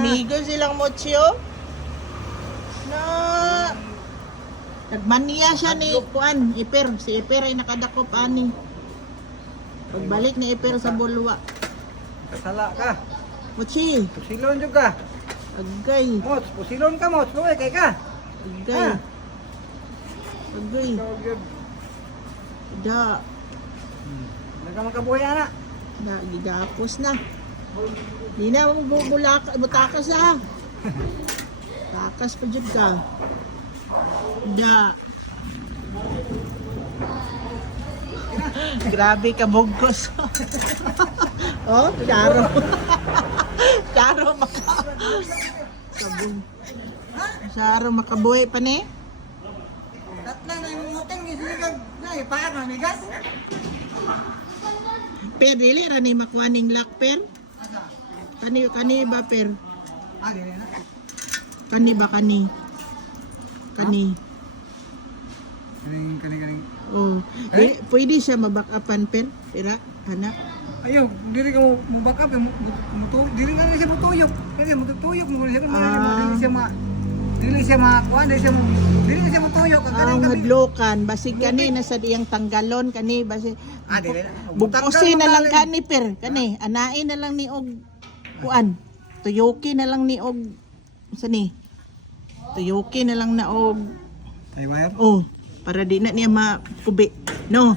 amigo silang Mochio. Na nagmaniya siya ni Kuan, Iper. Si Iper ay nakadakop ani. Pagbalik ni Iper sa bulwa. Kasala ka. Mochi, Pusilon juga. agay, Mots, pusilon ka mots. Luwe kay ka. agay. Agay, So good. da, Naga makabuhay ana. da, gigapos na. Di na mo butakas ha. Takas pa jud ka. Da. Grabe ka bugkos. Oh, Charo. Charo Sabog. Charo makabuhay pa ni. Tatla na yung muting gisigag. Na ipaak na migas. Per dili ra ni makuha ning lock per. Kani ba per? Ah, dili na. Kani ba kani? Kani. Kaning. Oh, pwede siya mabackupan per. Pira, anak. Ayo, diri ka mo backup diri ka siya mutuyok. Kasi mutuyok mo siya dili siya makuha, dili siya mutuyok ang Ang kaning kami. hadlokan, basig kani nasa diyang tanggalon kani basig. Dili na. Bugkosin na lang kani per. Kani, anain na lang ni og kuan. Tuyoki na lang ni og sani. Tuyoki na lang na og Ay wire. oh, para di na niya mapubi. No.